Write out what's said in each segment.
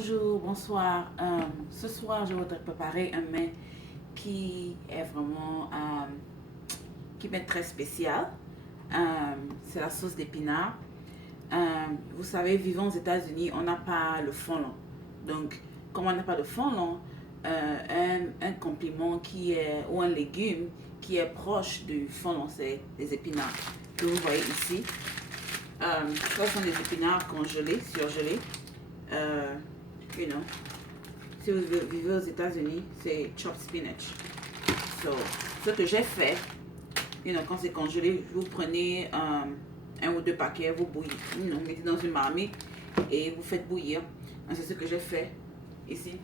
Bonjour, bonsoir. Ce soir, je voudrais préparer un mets qui est vraiment qui m'est très spécial. C'est la sauce d'épinards. Vous savez, vivant aux États-Unis, on n'a pas le fond long. Donc, comme on n'a pas de fond long, un compliment qui est, ou un légume qui est proche du fond long, c'est les épinards que vous voyez ici. Ce sont des épinards congelés, surgelés. Si vous vivez aux États-Unis, c'est chopped spinach. So, ce que j'ai fait, quand c'est congelé, vous prenez un ou deux paquets, vous bouillez, mettez dans une marmite et vous faites bouillir. C'est ce que j'ai fait ici.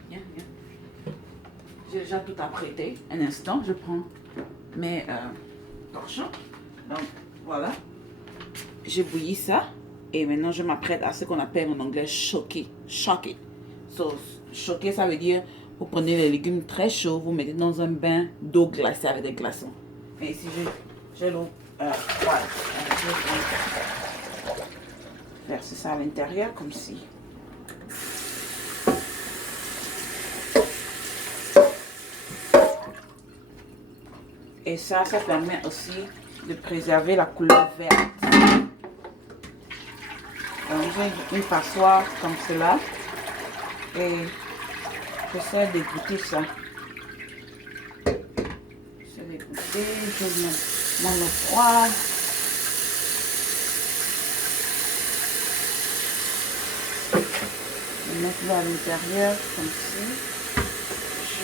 J'ai déjà tout apprêté. Un instant, je prends mes torchons. Donc voilà, j'ai bouilli ça. Et maintenant, je m'apprête à ce qu'on appelle en anglais choquer. Choquer. So, choquer, ça veut dire, vous prenez les légumes très chauds, vous mettez dans un bain d'eau glacée avec des glaçons. Et ici, j'ai l'eau froide. Je vais verser ça à l'intérieur, comme ci. Et ça permet aussi de préserver la couleur verte. Donc, j'ai une passoire comme cela et j'essaie de goûter ça. J'essaie de goûter, je mets mon eau froide. Je vais mettre là à l'intérieur comme ci. Je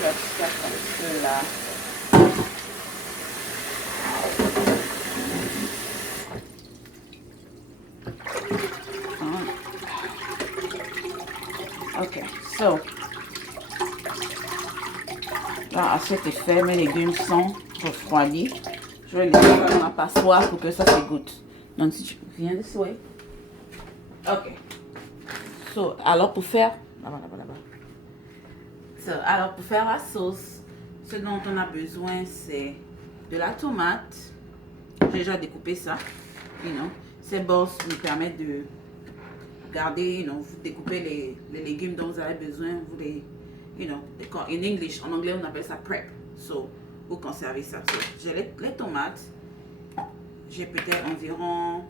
verse ça comme cela. Ok, so là, à cet effet, mes légumes sont refroidis. Je vais les mettre dans la passoire pour que ça s'égoutte. Donc, si tu viens de souhait. Ok. So, alors pour faire. Alors pour faire la sauce, ce dont on a besoin, c'est de la tomate. J'ai déjà découpé ça. Ces bosses nous permettent de garder, vous découpez les légumes dont vous avez besoin, vous les, en anglais on appelle ça prep. So, vous conservez ça. So, j'ai les tomates. J'ai peut-être environ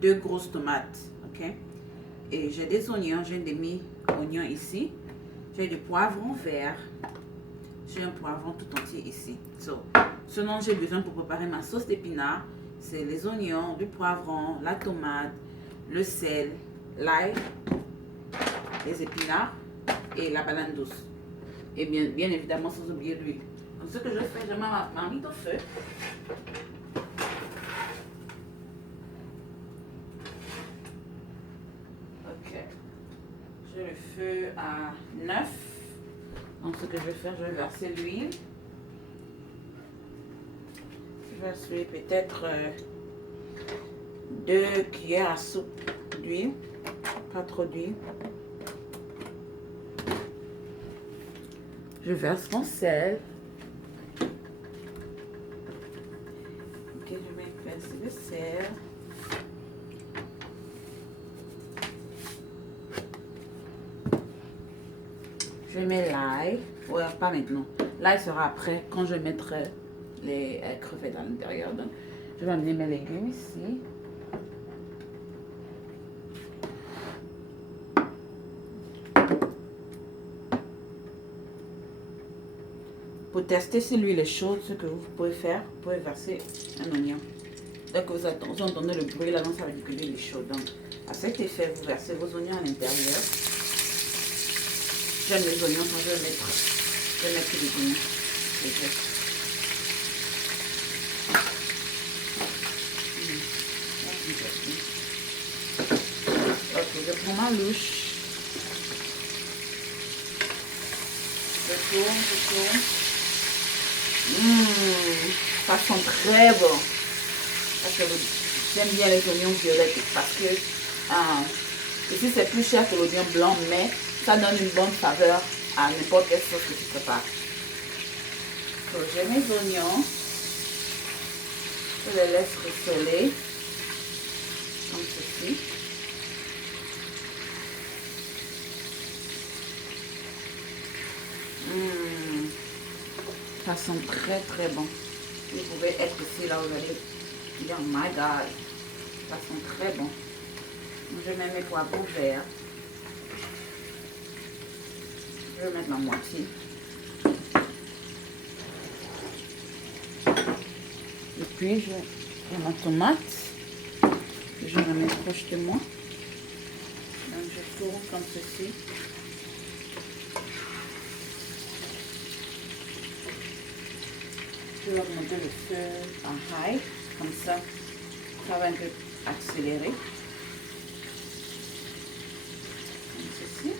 2 grosses tomates, ok? Et j'ai des oignons, j'ai des demi-oignons ici. J'ai du poivron vert. J'ai un poivron tout entier ici. So, ce dont j'ai besoin pour préparer ma sauce d'épinards, c'est les oignons, du poivron, la tomate, le sel, l'ail, les épinards et la banane douce. Et bien évidemment, sans oublier l'huile. Donc, ce que je fais, je mets ma marmite au feu. Ok. J'ai le feu à 9. Donc, ce que je vais faire, je vais verser l'huile. Je vais verser peut-être 2 cuillères à soupe d'huile. Pas trop d'huile. Je verse mon sel. Ok, je vais verser le sel. Je mets l'ail. Ouais, pas maintenant. L'ail sera après quand je mettrai les crevettes à l'intérieur. Donc, je vais amener mes légumes ici. Pour tester si l'huile est chaude, ce que vous pouvez faire, vous pouvez verser un oignon. Dès que vous entendez le bruit, là, ça veut dire que l'huile est chaude. Donc, à cet effet, vous versez vos oignons à l'intérieur. J'aime les oignons, donc je vais mettre les oignons. Ok, je prends ma louche. Je tourne. Ça sent très bon. Parce que j'aime bien les oignons violettes parce que ici c'est plus cher que l'oignon blanc, mais ça donne une bonne saveur à n'importe quelle sauce que tu prépares. Donc, j'ai mes oignons. Je les laisse rissoler comme ceci. Ça sent très très bon. Vous pouvez être ici là, vous allez dire my god, ça sent très bon. Je mets mes poivrons verts. Je vais mettre la moitié. Et puis je prends ma tomate que je vais mettre proche de moi. Donc je tourne comme ceci. Je vais augmenter le feu en high, comme ça va un peu accélérer. Comme ceci.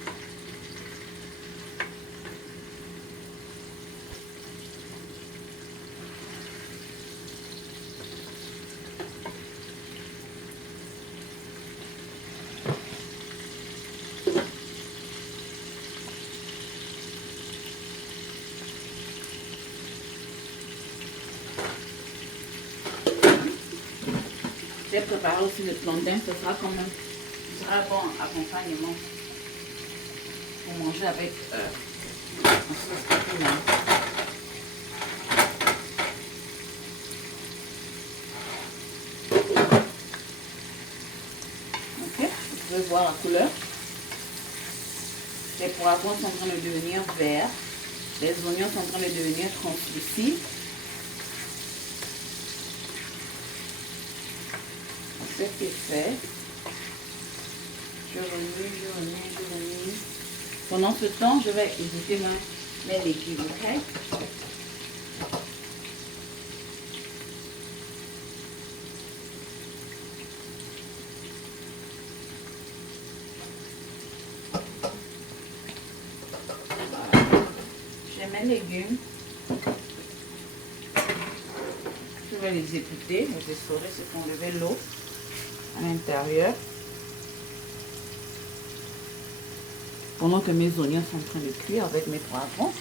J'ai préparé aussi le plantain, ce sera quand même un bon accompagnement pour manger avec un sauce épinarde. Ok, vous pouvez voir la couleur. Les poivrons sont en train de devenir verts, les oignons sont en train de devenir translucides. C'est fait. Je remue. Pendant ce temps, je vais égoutter mes légumes, ok? Voilà. J'ai mes légumes. Je vais les égoutter, les essorer, c'est pour enlever l'eau à l'intérieur. Pendant que mes oignons sont en train de cuire avec mes poivrons.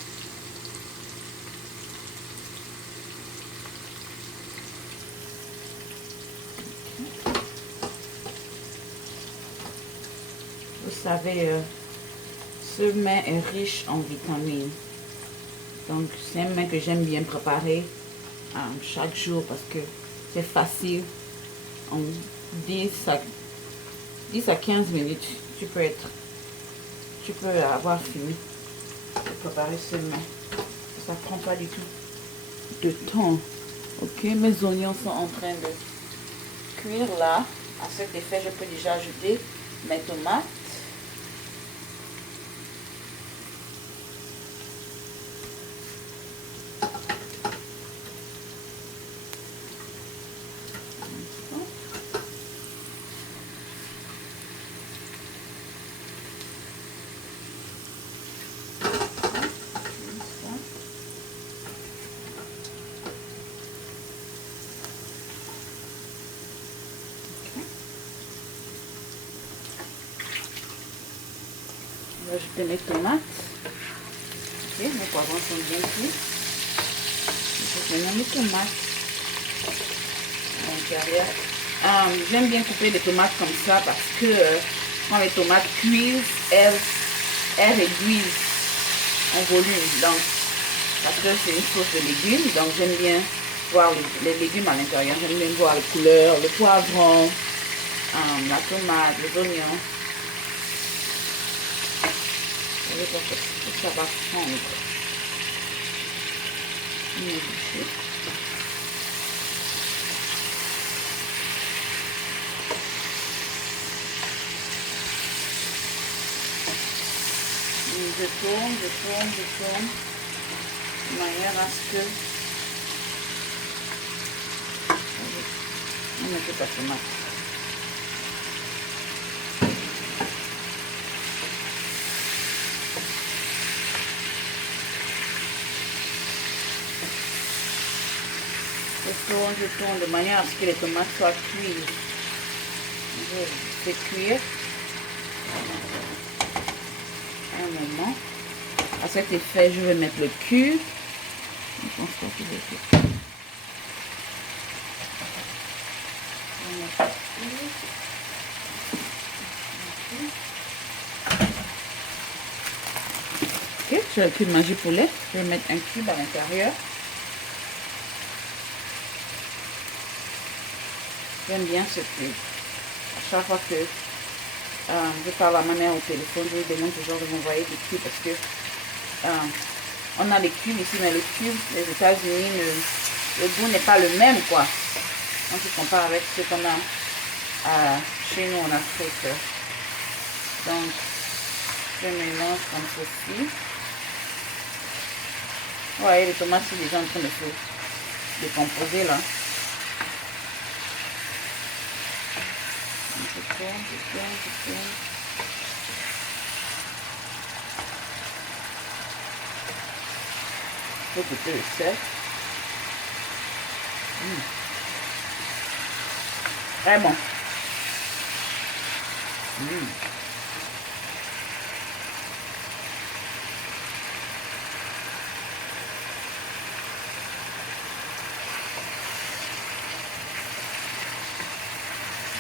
Vous savez, ce mets est riche en vitamines. Donc, c'est un mets que j'aime bien préparer chaque jour parce que c'est facile. En 10 à 15 minutes, tu peux avoir fini de préparer ce mets. Ça prend pas du tout de temps. Ok, mes oignons sont en train de cuire là. À cet effet, je peux déjà ajouter mes tomates. Je vais ajouter mes tomates. Ok, mes poivrons sont bien cuits. Je vais mettre mes tomates à l'intérieur. J'aime bien couper les tomates comme ça parce que quand les tomates cuisent, elles réduisent en volume. Donc, parce que c'est une sauce de légumes, donc j'aime bien voir les légumes à l'intérieur. J'aime bien voir les couleurs, le poivron, la tomate, les oignons. Ça va prendre une bouchée. Je tourne de manière à ce que on ne met pas de tomate. Je tourne de manière à ce que les tomates soient cuites. Je vais cuire un moment. À cet effet, je vais mettre le cube. Je pense pas que je vais faire. Sur le cube Maggi poulet, je vais mettre un cube à l'intérieur. J'aime bien ce cube. À chaque fois que je parle à ma mère au téléphone, je lui demande toujours de m'envoyer des cubes parce que on a des cubes ici, mais le cube des États-Unis, le goût n'est pas le même, quoi. On se compare avec ce qu'on a chez nous en Afrique. Donc, je mélange comme ceci. Vous voyez, les tomates sont déjà en train de se décomposer là. Je tourne. Je vais goûter le sel. Très bon.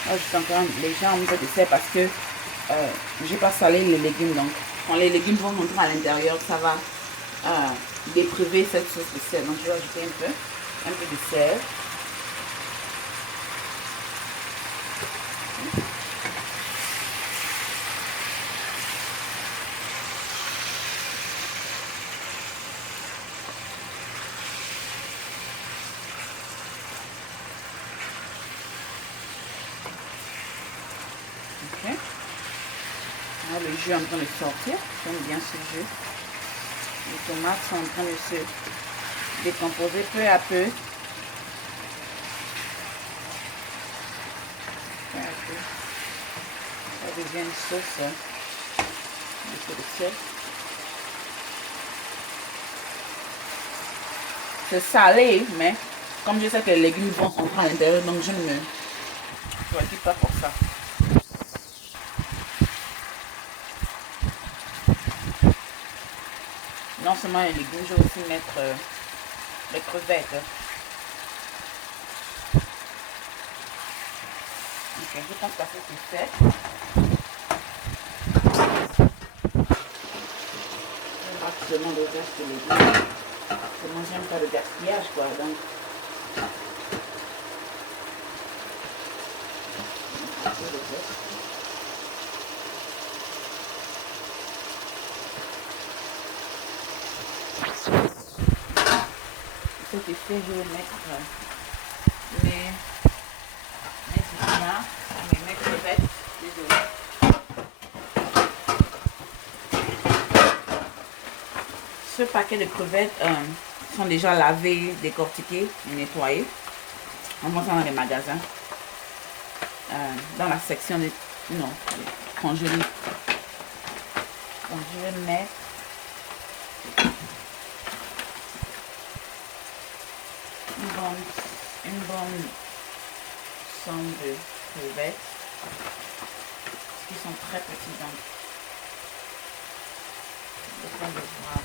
Moi, je suis encore légèrement un peu de sel parce que j'ai pas salé les légumes. Donc, quand les légumes vont rentrer à l'intérieur, ça va dépriver cette sauce de sel. Donc, je vais ajouter un peu de sel. Ok. Là, le jus est en train de sortir. J'aime bien ce jus. Les tomates sont en train de se décomposer peu à peu. Ça devient une sauce de sel. C'est salé, mais comme je sais que les légumes vont rentrer à l'intérieur, donc je ne me préoccupe pas pour ça. Non seulement les légumes, je vais aussi mettre les crevettes. Ok, je pense que ça c'est fait. Je demande au reste de légumes. Moi j'aime pas le gaspillage, quoi. Donc ce qui fait, je vais mettre mes épinards, mes crevettes. Désolé. Ce paquet de crevettes sont déjà lavées, décortiquées et nettoyées. On vend ça dans les magasins. Dans la section des congelés. Donc je vais mettre une bonne somme de crevettes. Parce qu'ils sont très petits, donc je vais voir.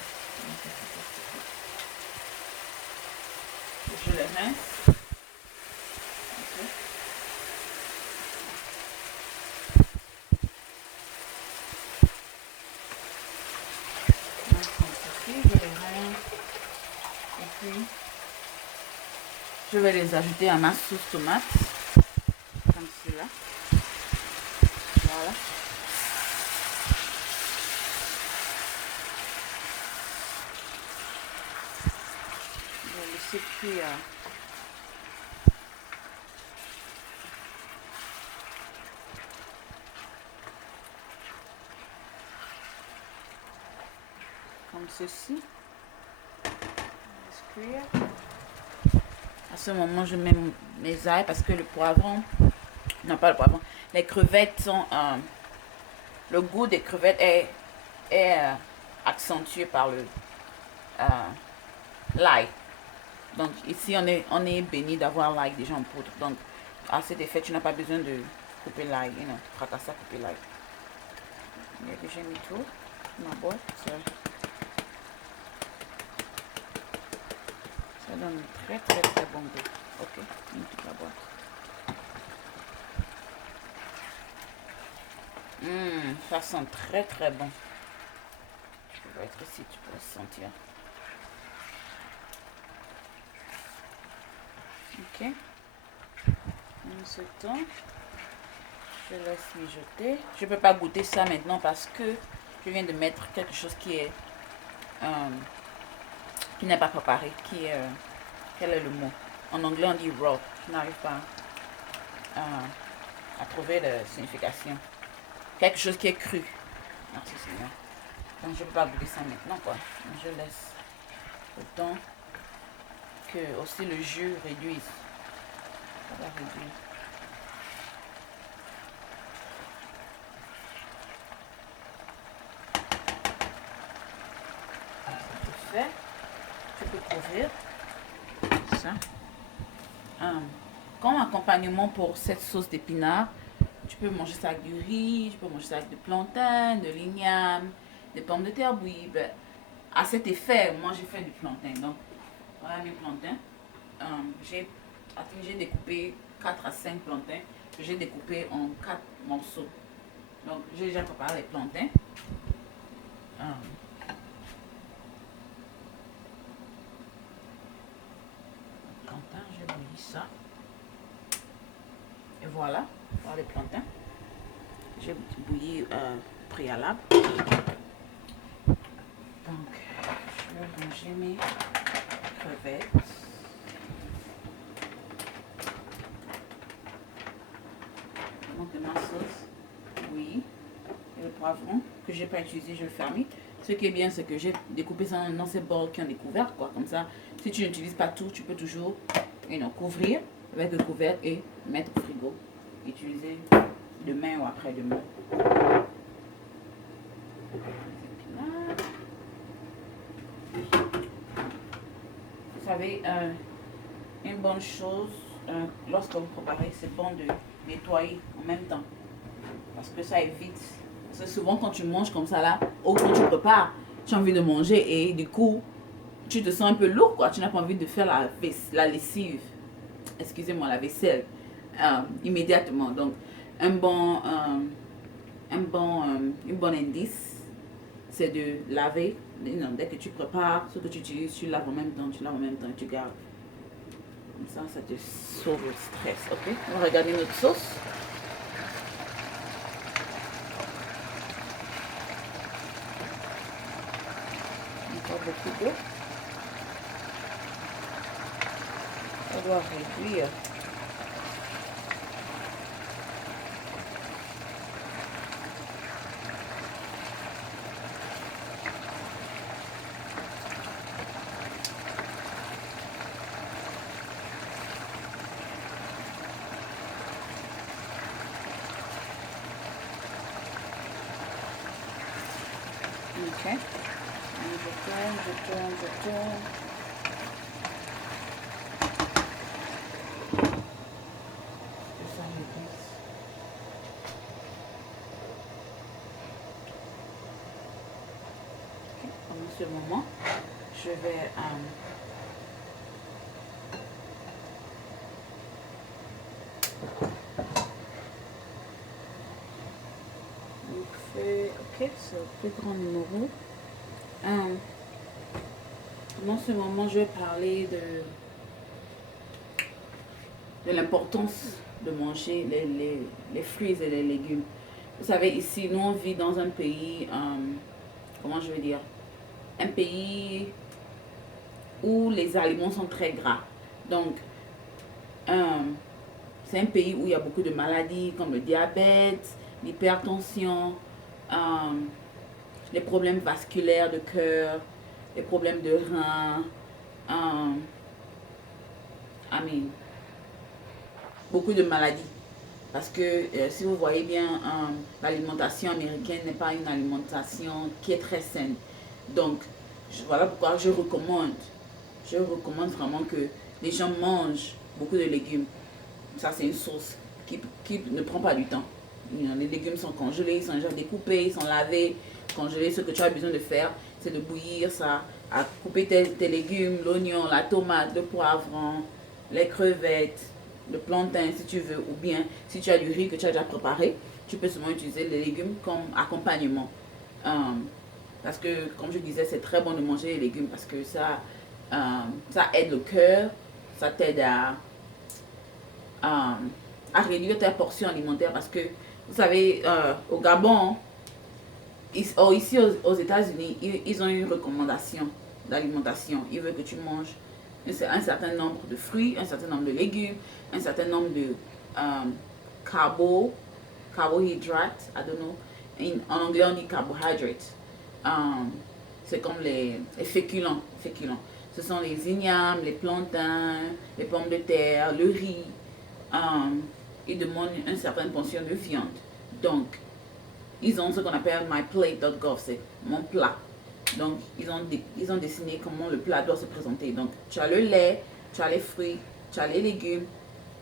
Je les rince. Okay. Je les rince. Et puis, je vais les ajouter à ma sauce tomate. Comme cela. Voilà. Je vais laisser cuire. Comme ceci. Je laisse cuire. À ce moment, je mets mes ailes parce que le poivron, non pas le poivron, les crevettes sont, le goût des crevettes est accentué par l'ail. Donc ici, on est béni d'avoir l'ail déjà en poudre. Donc à cet effet, tu n'as pas besoin de couper l'ail, fracasser à couper l'ail. Il y a déjà mis tout ma boîte. Ça donne un très bon goût. Ok, une toute la boîte. Ça sent très bon. Je vais être Ici, tu peux sentir. Ok. En ce temps, je laisse mijoter. Je ne peux pas goûter ça maintenant parce que je viens de mettre quelque chose qui n'est pas préparé, quel est le mot? En anglais, on dit raw. Je n'arrive pas à trouver la signification. Quelque chose qui est cru. Merci Seigneur. Donc je ne peux pas goûter ça maintenant, quoi. Donc, je laisse le temps que aussi le jus réduise. Ça va réduire. C'est fait. Tu peux couvrir ça. Comme accompagnement pour cette sauce d'épinards, tu peux manger ça avec du riz, tu peux manger ça avec du plantain, de l'igname, des pommes de terre bouillies. Ben, à cet effet, moi j'ai fait du plantain. Donc, voilà mes plantains. J'ai découpé 4 à 5 plantains que j'ai découpé en 4 morceaux. Donc, j'ai déjà préparé les plantains. J'ai bouilli ça. Et voilà, les plantains. J'ai bouilli préalable. Donc, je vais manger mes crevettes. Je monte ma sauce. Oui. Et le poivron que je n'ai pas utilisé, je le ferme. Ce qui est bien, c'est que j'ai découpé ça dans ces bols qui ont découvert, quoi. Comme ça, si tu n'utilises pas tout, tu peux toujours couvrir avec le couvercle et mettre au frigo. Utiliser demain ou après-demain. Vous savez, une bonne chose, lorsque vous préparez, c'est bon de nettoyer en même temps. Parce que ça évite. Parce que souvent, quand tu manges comme ça là, ou quand tu prépares, tu as envie de manger et du coup, tu te sens un peu lourd, quoi. Tu n'as pas envie de faire la lessive. Excusez-moi, la vaisselle. Immédiatement. Donc, un bon indice, c'est de laver. Dès que tu prépares, ce que tu utilises, tu laves en même temps, et tu gardes. Comme ça te sauve le stress. Ok, on va regarder notre sauce. Encore beaucoup d'eau. On doit réduire. Ok. Je tourne. Pendant ce moment, je vais ok, c'est le plus grand numéro. Dans ce moment, je vais parler de l'importance de manger les fruits et les légumes. Vous savez, ici, nous, on vit dans un pays, comment je vais dire, un pays où les aliments sont très gras. Donc, c'est un pays où il y a beaucoup de maladies comme le diabète, l'hypertension, les problèmes vasculaires de cœur, les problèmes de reins, beaucoup de maladies. Parce que si vous voyez bien, l'alimentation américaine n'est pas une alimentation qui est très saine. Donc, voilà pourquoi je recommande vraiment que les gens mangent beaucoup de légumes. Ça, c'est une sauce qui ne prend pas du temps. Les légumes sont congelés, ils sont déjà découpés, ils sont lavés, congelés. Ce que tu as besoin de faire, c'est de bouillir ça, à couper tes légumes, l'oignon, la tomate, le poivron, les crevettes, le plantain si tu veux, ou bien si tu as du riz que tu as déjà préparé, tu peux seulement utiliser les légumes comme accompagnement. Parce que, comme je disais, c'est très bon de manger les légumes parce que ça aide le cœur, ça t'aide à réduire tes portions alimentaires parce que, vous savez, au Gabon, ici aux États-Unis, ils ont une recommandation d'alimentation. Ils veulent que tu manges un certain nombre de fruits, un certain nombre de légumes, un certain nombre de carbohydrates, I don't know. En anglais, on dit carbohydrates. C'est comme les féculents. Ce sont les ignames, les plantains, les pommes de terre, le riz. Ils demandent une certaine portion de viande. Donc, ils ont ce qu'on appelle myplate.gov, c'est mon plat. Donc, ils ont dessiné comment le plat doit se présenter. Donc, tu as le lait, tu as les fruits, tu as les légumes,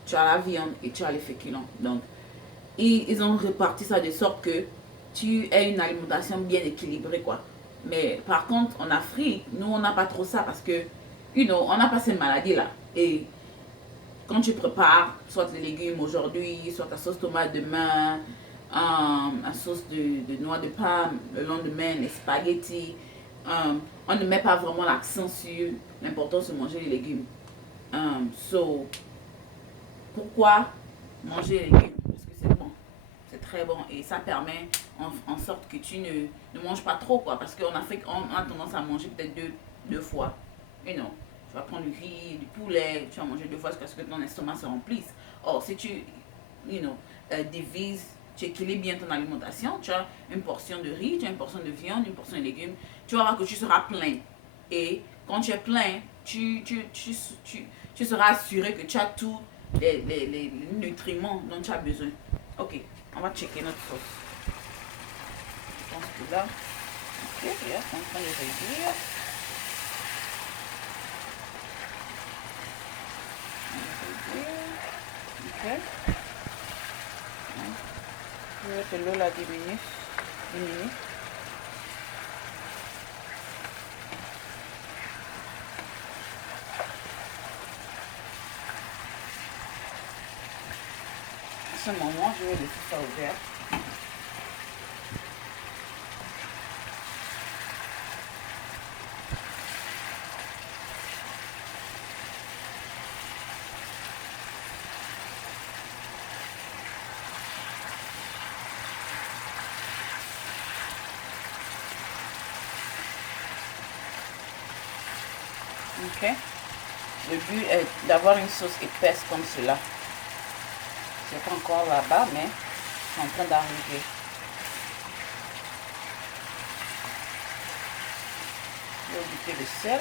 tu as la viande et tu as les féculents. Donc, ils ont réparti ça de sorte que tu aies une alimentation bien équilibrée, quoi. Mais par contre, en Afrique, nous, on n'a pas trop ça parce que, on n'a pas ces maladies-là. Et quand tu prépares, soit les légumes aujourd'hui, soit ta sauce tomate demain, une sauce de noix de palme, le lendemain, les spaghettis, on ne met pas vraiment l'accent sur l'importance de manger les légumes. Pourquoi manger les légumes? Parce que c'est bon, c'est très bon et ça permet en sorte que tu ne manges pas trop, quoi. Parce qu'en Afrique, on a tendance à manger peut-être deux fois. Tu vas prendre du riz, du poulet, tu vas manger 2 fois jusqu'à ce que ton estomac se remplisse. Or, si tu, divises, tu équilibres bien ton alimentation, tu as une portion de riz, tu as une portion de viande, une portion de légumes, tu vas voir que tu seras plein. Et quand tu es plein, tu seras assuré que tu as tous les nutriments dont tu as besoin. Ok, on va checker notre sauce. Je pense que là, ok, regarde, c'est en train de réduire. Ok. Je vais que l'eau la diminue. À ce moment, je vais laisser ça ouvert. Ok. Le but est d'avoir une sauce épaisse comme cela. C'est pas encore là-bas, mais c'est en train d'arriver. Je vais ajouter le sel.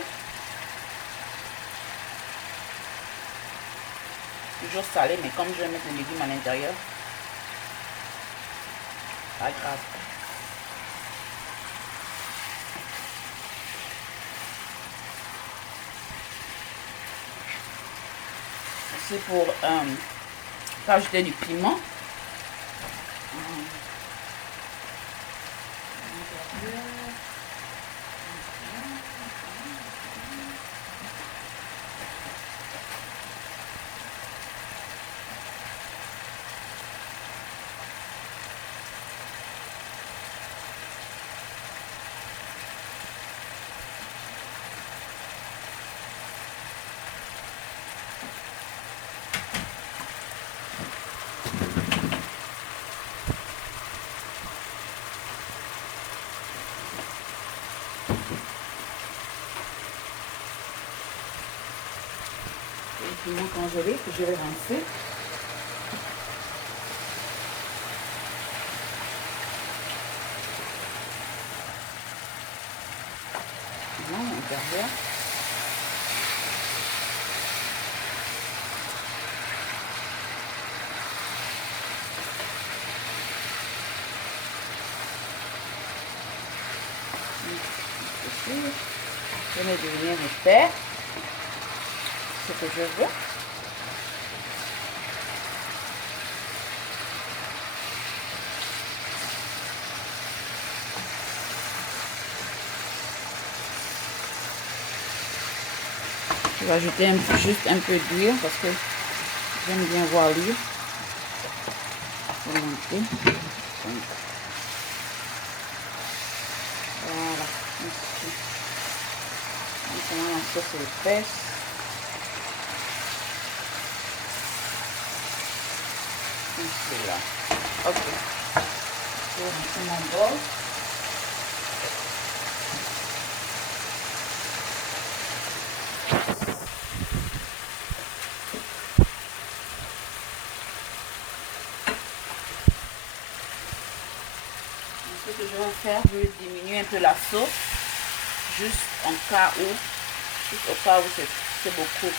Toujours salé, mais comme je vais mettre les légumes à l'intérieur, pas grave. C'est pour ajouter du piment. Le piment congelé que je vais rincer. Non, on garde. Je vais devenir épais. Ce que je veux. Je vais ajouter juste un peu d'huile parce que j'aime bien voir l'huile. Voilà. Ici. Maintenant, la sauce est épaisse. Ici, là. Ok. Je vais mettre mon bol. Ce que je vais faire, je vais diminuer un peu la sauce, juste au cas où c'est beaucoup.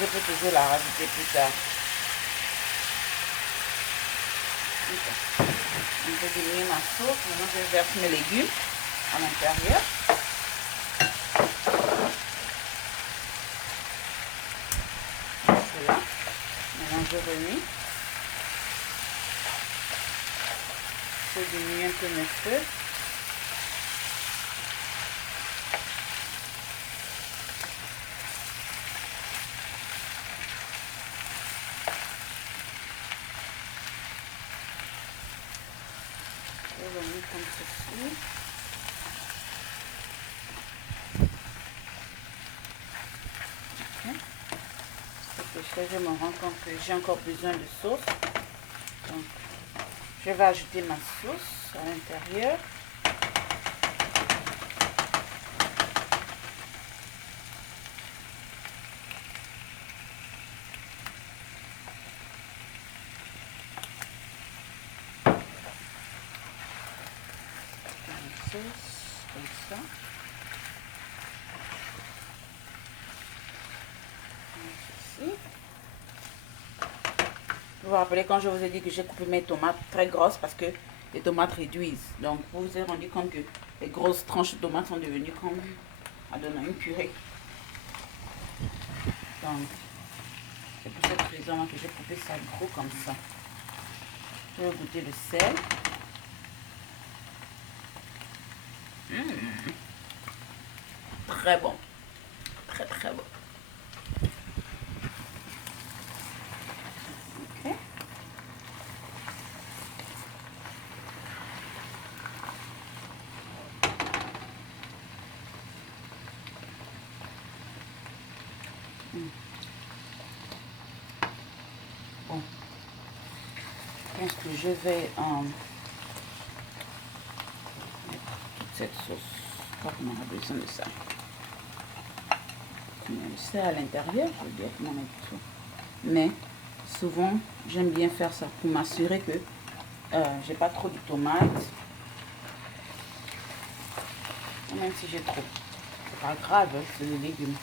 Je peux toujours la rajouter plus tard. Okay. Je vais diminuer ma sauce. Maintenant, je verse mes légumes à l'intérieur. Voilà. Maintenant, je remis. Je diminue un peu mes feux. Je remis comme ceci. Okay. Ce que je fais, je me rends compte que j'ai encore besoin de sauce. Donc, je vais ajouter ma sauce à l'intérieur. Comme ça. Ici. Vous vous rappelez quand je vous ai dit que j'ai coupé mes tomates très grosses parce que les tomates réduisent. Donc vous vous êtes rendu compte que les grosses tranches de tomates sont devenues comme à donner une purée. Donc c'est pour cette raison que j'ai coupé ça gros comme ça. Je vais goûter le sel. Très bon. Très très bon. Ok. Bon. Je pense que je vais mettre toute cette sauce. Je crois qu'on aura besoin de ça. Il y a le sel à l'intérieur, je veux dire comment mettre tout. Mais souvent, j'aime bien faire ça pour m'assurer que j'ai pas trop de tomates. Même si j'ai trop, c'est pas grave, c'est des légumes.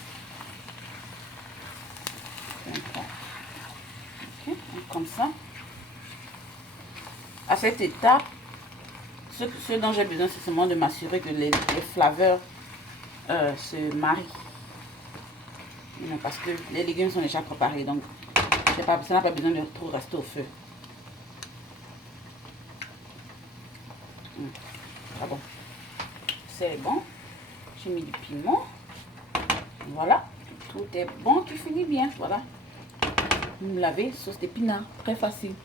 Okay. Comme ça. À cette étape, ce dont j'ai besoin, c'est seulement de m'assurer que les flaveurs se marient. Parce que les légumes sont déjà préparés, donc ça n'a pas besoin de trop rester au feu. Ah bon. C'est bon. J'ai mis du piment. Voilà. Tout est bon, qui finit bien. Voilà. Vous me lavez, sauce d'épinards. Très facile.